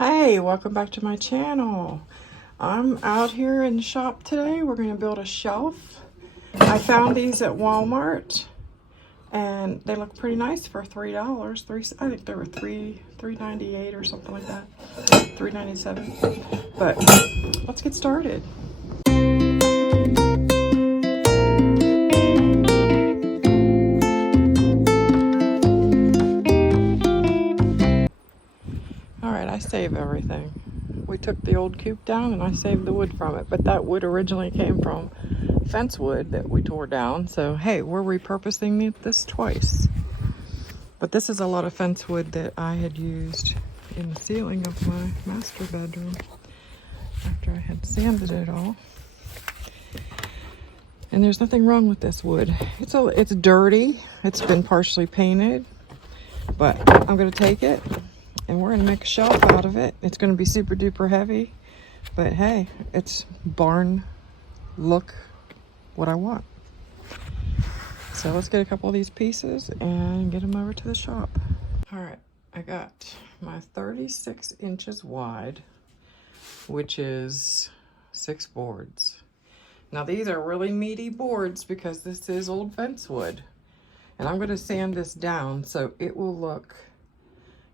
Hey, welcome back to my channel. I'm out here in the shop today. We're going to build a shelf. I found these at Walmart and they look pretty nice for $3. I think they were $3.98 or something like that. $3.97. But let's get started. I save everything. We took the old coop down and I saved the wood from it, but that wood originally came from fence wood that we tore down. So hey, we're repurposing this twice. But this is a lot of fence wood that I had used in the ceiling of my master bedroom after I had sanded it all. And there's nothing wrong with this wood. It's dirty. It's been partially painted, but I'm gonna take it and we're gonna make a shelf out of it. It's gonna be super duper heavy, but hey, it's barn look what I want. So let's get a couple of these pieces and get them over to the shop. All right, I got my 36 inches wide, which is 6 boards. Now these are really meaty boards because this is old fence wood. And I'm gonna sand this down so it will look,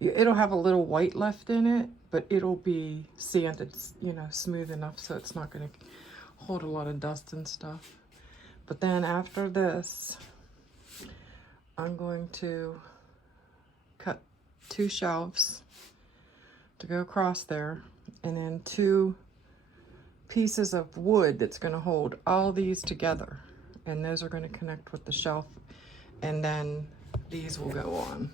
it'll have a little white left in it, but it'll be sanded, smooth enough so it's not going to hold a lot of dust and stuff. But then after this, I'm going to cut 2 shelves to go across there, and then 2 pieces of wood that's going to hold all these together. And those are going to connect with the shelf, and then these will go on.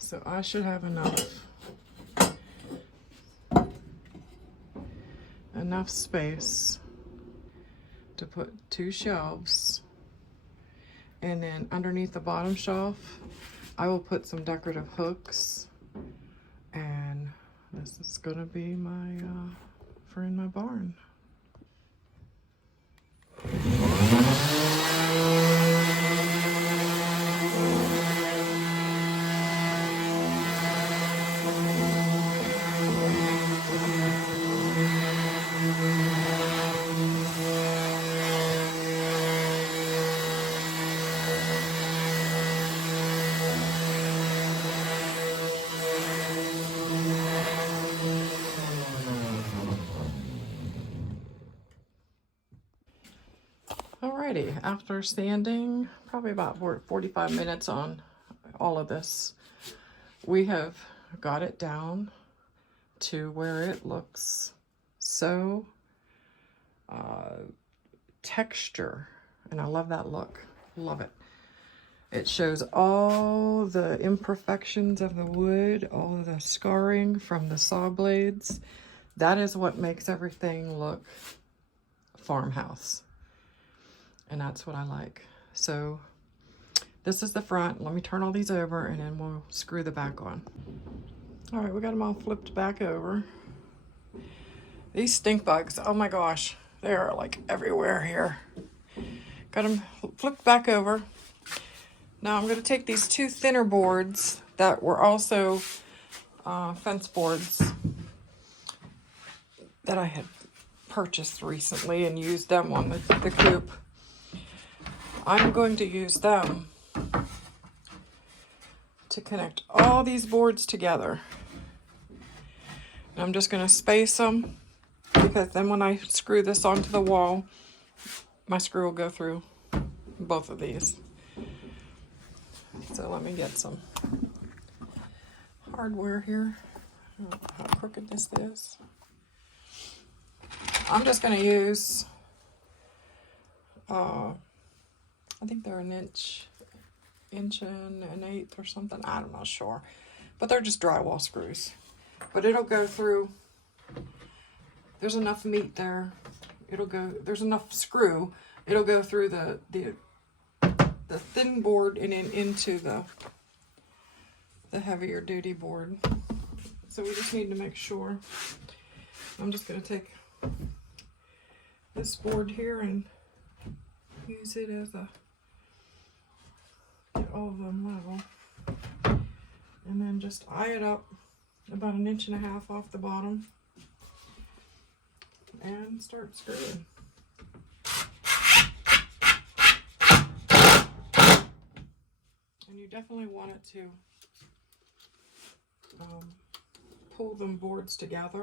So I should have enough space to put 2 shelves, and then underneath the bottom shelf I will put some decorative hooks, and this is gonna be my for in my barn. Alrighty, after sanding probably about 45 minutes on all of this, we have got it down to where it looks so texture, and I love that look. Love it. It shows all the imperfections of the wood, all of the scarring from the saw blades. That is what makes everything look farmhouse. And that's what I like. So this is the front. Let me turn all these over and then we'll screw the back on. All right, we got them all flipped back over. These stink bugs, oh my gosh, they are like everywhere here. Got them flipped back over. Now I'm gonna take these 2 thinner boards that were also fence boards that I had purchased recently and used them on the coop. I'm going to use them to connect all these boards together. And I'm just going to space them, because then when I screw this onto the wall, my screw will go through both of these. So let me get some hardware here. I don't know how crooked this is. I'm just going to use I think they're an inch and an eighth or something. I'm not sure. But they're just drywall screws. But it'll go through. There's enough meat there. There's enough screw. It'll go through the thin board and then into the heavier duty board. So we just need to make sure. I'm just going to take this board here and use it as a, get all of them level. And then just eye it up about 1.5 inches off the bottom and start screwing. And you definitely want it to pull them boards together.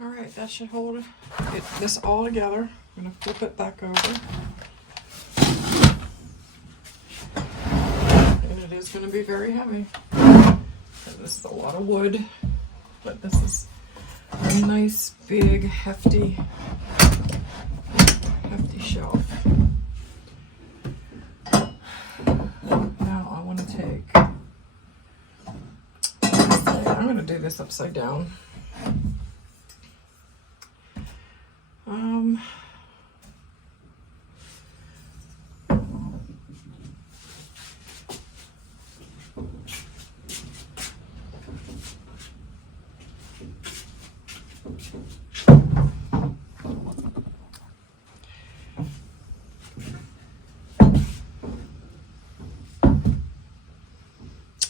Alright, that should hold this all together. I'm going to flip it back over. And it is going to be very heavy. This is a lot of wood, but this is a nice, big, hefty shelf. Now I want to take, I'm going to do this upside down.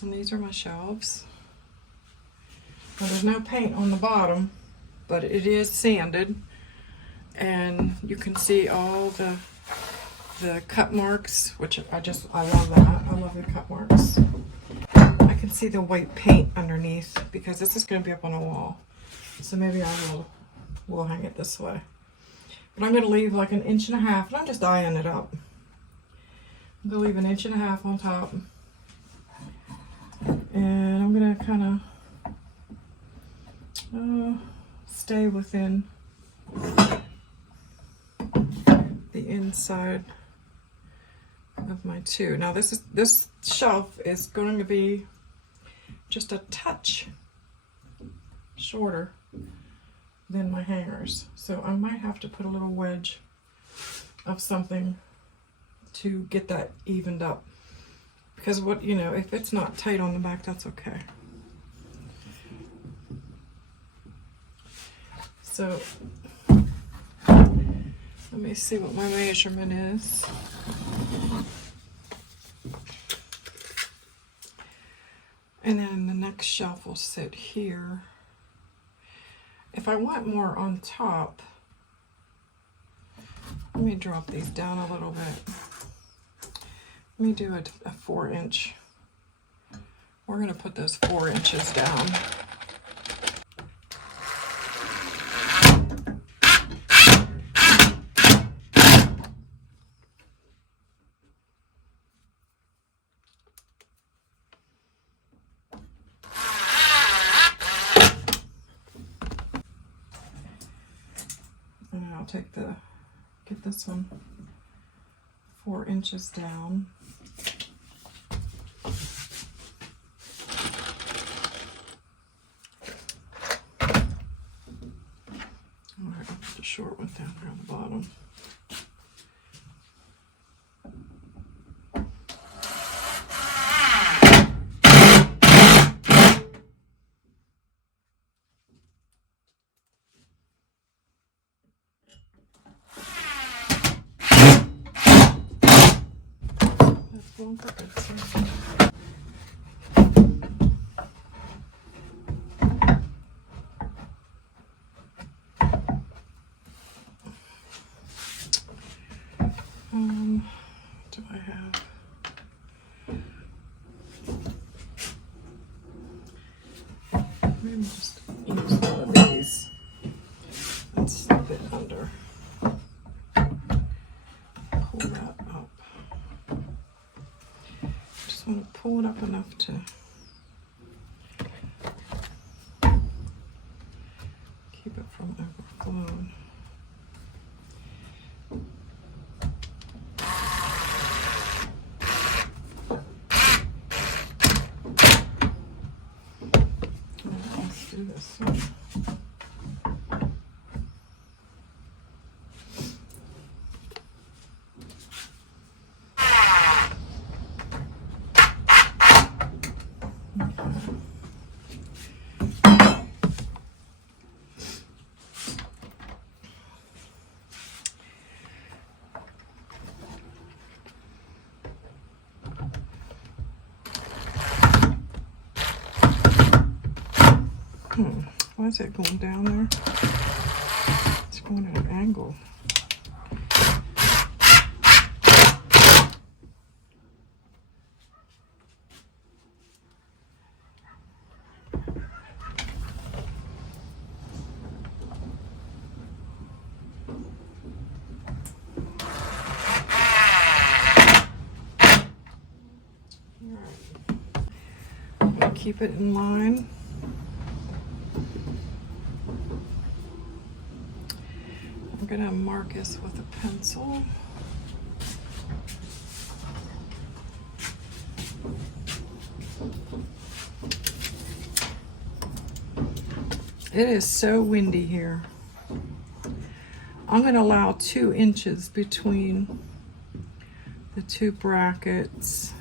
And these are my shelves. Now, there's no paint on the bottom, but it is sanded, and you can see all the cut marks, which I love that. I love the cut marks. I can see the white paint underneath because this is going to be up on a wall, so maybe I will hang it this way. But I'm going to leave like 1.5 inches, and I'm just eyeing it up. I'm going to leave 1.5 inches on top. And I'm going to kind of stay within the inside of my two. Now this shelf is going to be just a touch shorter than my hangers. So I might have to put a little wedge of something to get that evened up. Because if it's not tight on the back, that's okay. So let me see what my measurement is. And then the next shelf will sit here. If I want more on top, let me drop these down a little bit. Let me do a 4-inch. We're going to put those 4 inches down. And then I'll get this one 4 inches down. Alright, I'll put the short one down here on the bottom. That's one crooked, so. Do I have? Maybe just use one of these and slip it under. Pull that up. Just want to pull it up enough to from overflowing. Let's do this one. Why is it going down there? It's going at an angle. All right. Keep it in line. I'm gonna mark this with a pencil. It is so windy here. I'm gonna allow 2 inches between the 2 brackets.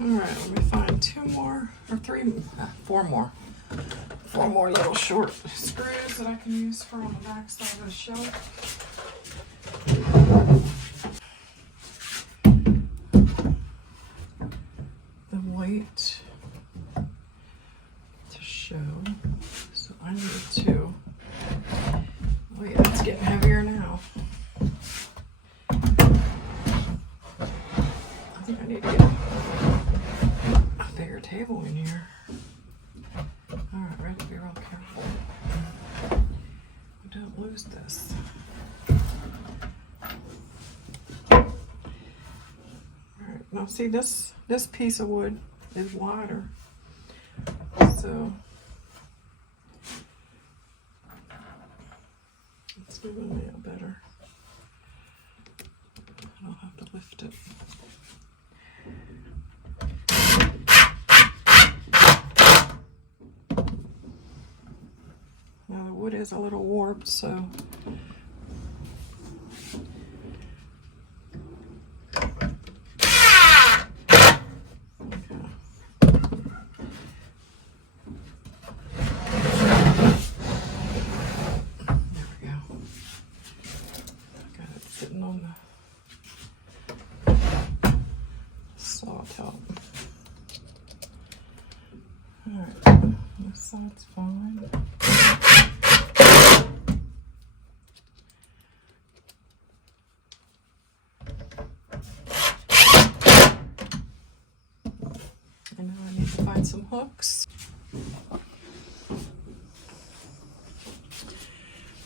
All right, let me find 2 more or 4 more. 4 more little short screws that I can use for on the back side of the shelf. The white to show. So I need 2. Oh yeah, it's getting heavier now. I think I need to get a bigger table in here. All right, ready to be real careful. Don't lose this. All right, now see this piece of wood is wider, so it's doing nail better. I don't have to lift it. Now the wood is a little warped, so that's fine. And now I need to find some hooks.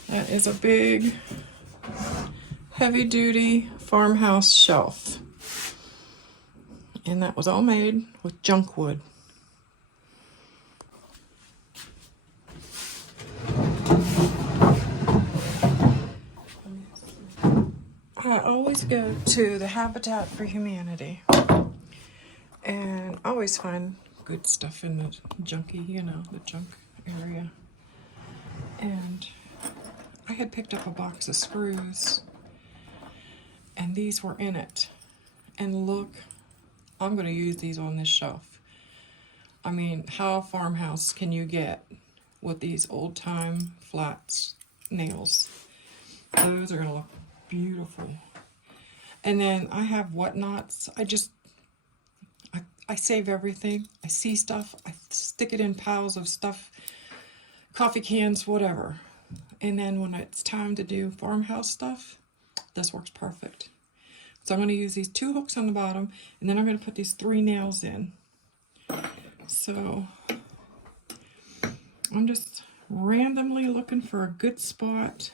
That is a big heavy duty farmhouse shelf. And that was all made with junk wood. I always go to the Habitat for Humanity and always find good stuff in the junky, the junk area. And I had picked up a box of screws and these were in it. And look, I'm going to use these on this shelf. I mean, how farmhouse can you get with these old-time flat nails? Those are going to look beautiful. And then I have whatnots. I save everything. I see stuff. I stick it in piles of stuff, coffee cans, whatever. And then when it's time to do farmhouse stuff, this works perfect. So I'm going to use these 2 hooks on the bottom, and then I'm going to put these 3 nails in. So I'm just randomly looking for a good spot.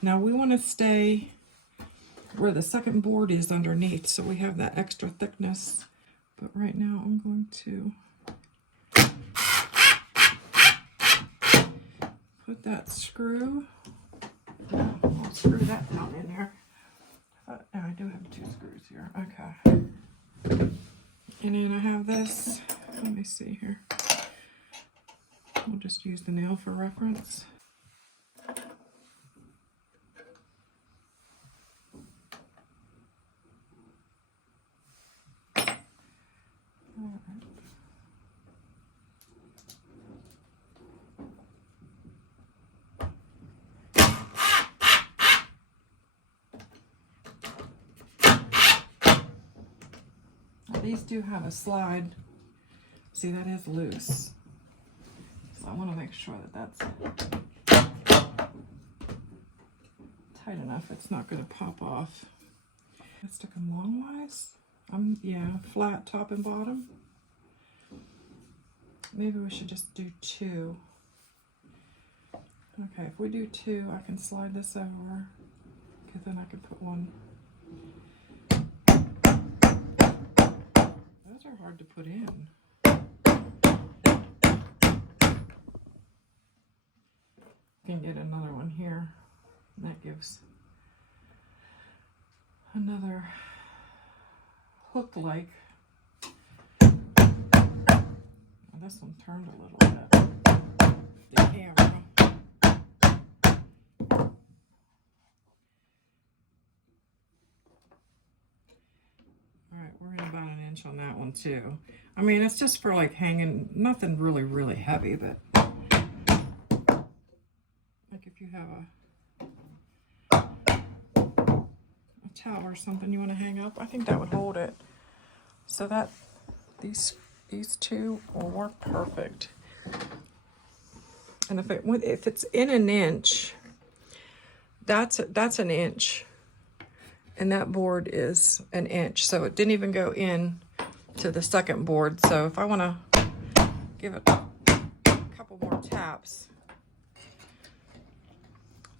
Now we want to stay where the second board is underneath, so we have that extra thickness. But right now I'm going to put that screw. I'll screw that down in there. I do have 2 screws here. Okay. And then I have this. Let me see here. We'll just use the nail for reference. These do have a slide. See, that is loose. So I want to make sure that that's tight enough. It's not going to pop off. I stick them longwise. Yeah, flat top and bottom. Maybe we should just do 2. Okay, if we do 2, I can slide this over, because then I can put one. Those are hard to put in. Can get another one here. And that gives another hook-like. This one turned a little bit. The camera. Alright, we're in about 1 inch on that one too. I mean, it's just for like hanging, nothing really, really heavy, but like if you have a towel or something you want to hang up, I think that would hold it. So that these 2 will work perfect. And if it's in 1 inch, that's 1 inch. And that board is 1 inch, so it didn't even go in to the second board. So if I want to give it a couple more taps,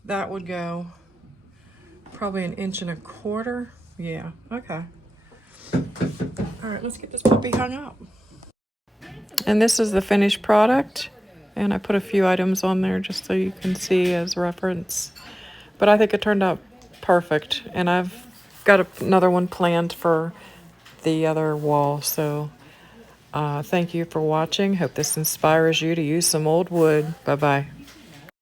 that would go probably 1.25 inches. Yeah, okay. All right, let's get this puppy hung up. And this is the finished product. And I put a few items on there just so you can see as reference. But I think it turned out perfect. And I've got another one planned for the other wall. So thank you for watching. Hope this inspires you to use some old wood. Bye-bye.